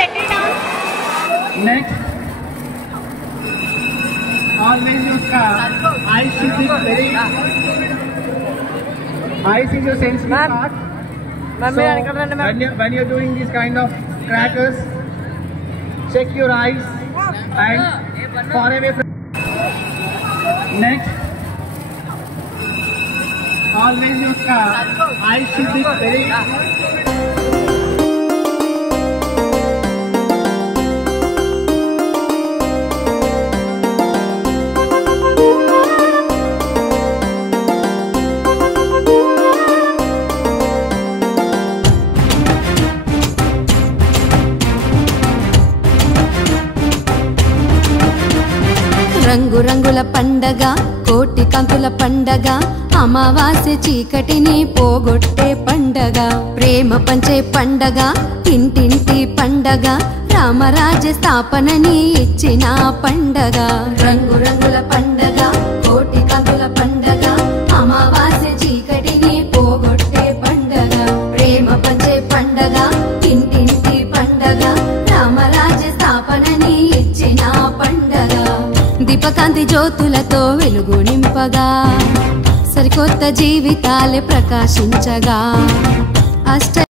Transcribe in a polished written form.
settle down. Next, always your eyes should be very. Eyes is your sensitive part. So when you're doing this kind of crackers, check your eyes and far away from. Next, always your eyes should be very. రంగు రంగుల పండగ కోటి కంతుల పండగ అమావాస్య చీకటిని పోగొట్టే పండగ ప్రేమ పంచే పండగ ఇంటింటి పండగ రామరాజ్య స్థాపనని ఇచ్చిన పండగ రంగు రంగుల పండగ కోటి కంతుల పండగ అమావాస్య చీకటిని పోగొట్టే పండగ ప్రేమ పంచే పండగ ఇంటింటి పండగ రామరాజ్య స్థాపనని ఇచ్చిన పండగ దీపకాంతి జ్యోతులతో వెలుగు నింపగా సరికొత్త జీవితాలే ప్రకాశించగా